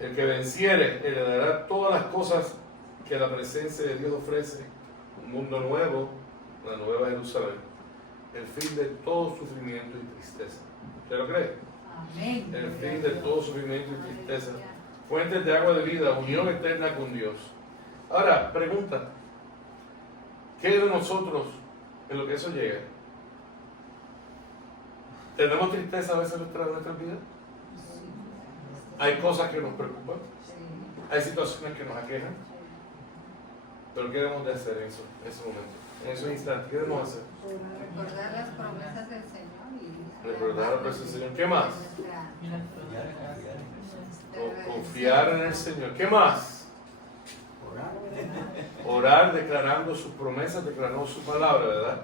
El que venciere heredará todas las cosas que la presencia de Dios ofrece, un mundo nuevo, la nueva Jerusalén, el fin de todo sufrimiento y tristeza. ¿Usted lo cree? Amén. El fin de todo sufrimiento y tristeza. Fuentes de agua de vida, unión eterna con Dios. Ahora, pregunta, ¿qué de nosotros en lo que eso llega? ¿Tenemos tristeza a veces en nuestras vidas? Hay cosas que nos preocupan, hay situaciones que nos aquejan, pero ¿qué debemos de hacer en ese momento? En esos instantes, ¿qué debemos hacer? Recordar las promesas del Señor y Recordar las promesas del Señor. ¿Qué más? Confiar en el Señor. ¿Qué más? Orar declarando sus promesas, declarando su palabra, ¿verdad?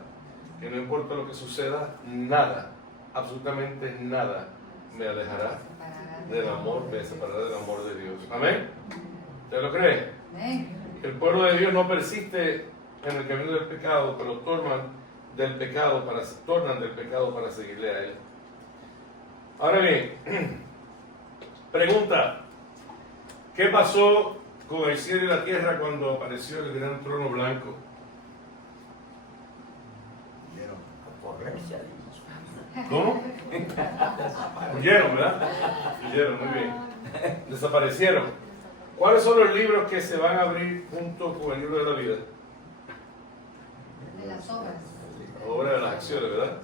Que no importa lo que suceda, nada, absolutamente nada me alejará del amor, me separará del amor de Dios. ¿Amén? ¿Usted lo cree? El pueblo de Dios no persiste en el camino del pecado, pero tornan del pecado para seguirle a Él. Ahora bien, pregunta, ¿qué pasó con el cielo y la tierra cuando apareció el gran trono blanco? ¿Cómo? Huyeron, ¿verdad? Huyeron, muy bien. Desaparecieron. ¿Cuáles son los libros que se van a abrir junto con el libro de la vida? De las obras. Obra de las acciones, ¿verdad?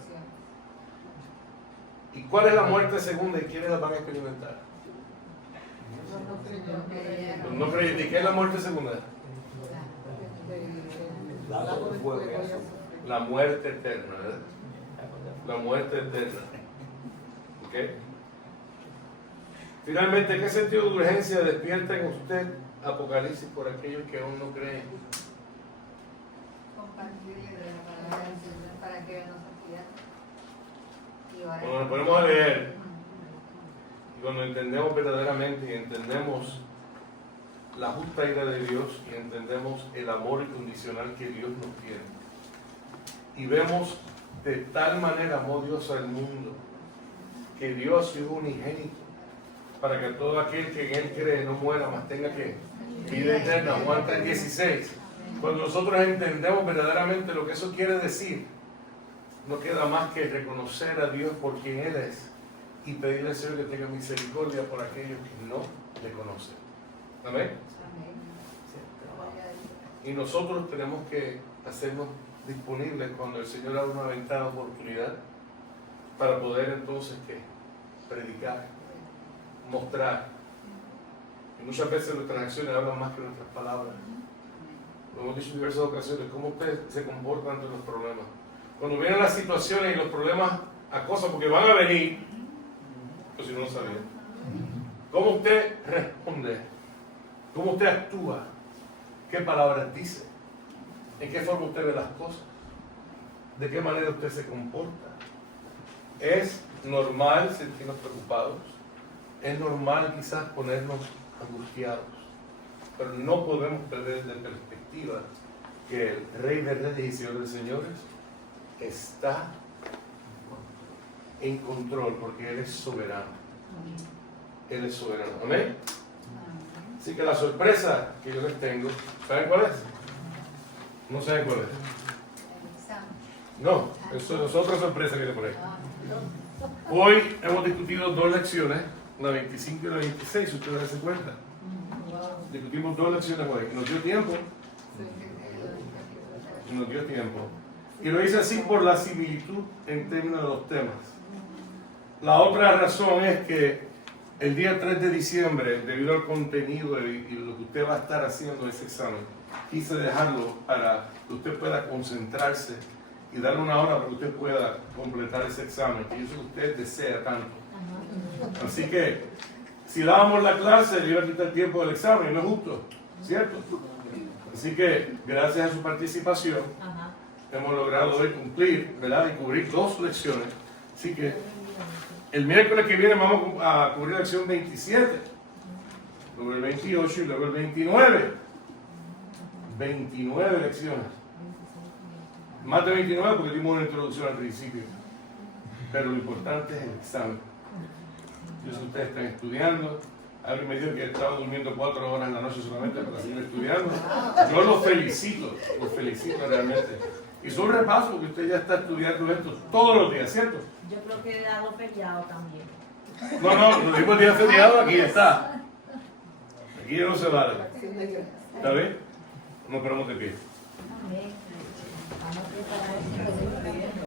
¿Y cuál es la muerte segunda y quiénes la van a experimentar? Los no creyentes. ¿Y qué es la muerte segunda? La muerte eterna, ¿verdad? La muerte eterna. ¿Ok? Finalmente, ¿qué sentido de urgencia despierta en usted Apocalipsis por aquellos que aún no creen? Compartirle de la palabra del Señor para que no se pierda. Cuando nos ponemos a leer y cuando entendemos verdaderamente y entendemos la justa ira de Dios y entendemos el amor incondicional que Dios nos tiene y vemos de tal manera amó Dios al mundo que dio a su Hijo unigénito para que todo aquel que en Él cree no muera, mas tenga que vida eterna. Juan 3:16. Cuando nosotros entendemos verdaderamente lo que eso quiere decir, no queda más que reconocer a Dios por quien Él es y pedirle al Señor que tenga misericordia por aquellos que no le conocen. Amén. Y nosotros tenemos que hacernos disponibles cuando el Señor abre una ventana de oportunidad para poder entonces predicar, mostrar. Y muchas veces nuestras acciones hablan más que nuestras palabras. Lo hemos dicho en diversas ocasiones, cómo usted se comporta ante los problemas. Cuando vienen las situaciones y los problemas acosan, porque van a venir, pues si no lo sabía. ¿Cómo usted responde? ¿Cómo usted actúa? ¿Qué palabras dice? ¿En qué forma usted ve las cosas? ¿De qué manera usted se comporta? Es normal sentirnos preocupados. Es normal quizás ponernos angustiados. Pero no podemos perder de perspectiva que el Rey de Reyes y Señor de Señores está en control porque Él es soberano. Él es soberano. ¿Amén? Así que la sorpresa que yo les tengo, ¿saben cuál es? No saben cuál es. No, eso es otra sorpresa que le por ahí. Hoy hemos discutido dos lecciones, la 25 y la 26, si ustedes se cuenta. Discutimos dos lecciones hoy. Nos dio tiempo. Nos dio tiempo. Y lo hice así por la similitud en términos de los temas. La otra razón es que el día 3 de diciembre, debido al contenido y lo que usted va a estar haciendo ese examen, quise dejarlo para que usted pueda concentrarse y darle una hora para que usted pueda completar ese examen, que eso que usted desea tanto. Así que, si dábamos la clase, le iba a quitar tiempo del examen, no es justo, ¿cierto? Así que, gracias a su participación, hemos logrado hoy cumplir, ¿verdad? Y cubrir dos lecciones. Así que, el miércoles que viene vamos a cubrir la lección 27, luego el 28 y luego el 29. 29 lecciones. Más de 29 porque dimos una introducción al principio. Pero lo importante es el examen. Yo sé que ustedes están estudiando, Alguien me dijo que estaba durmiendo 4 horas en la noche solamente para seguir estudiando. Yo los felicito realmente. Hizo un repaso que usted ya está estudiando esto todos los días, ¿cierto? Yo creo que he dado feriado también. No, los mismos días feriados aquí está. Aquí ya no se vale. ¿Está bien? Nos ponemos de pie. Amén.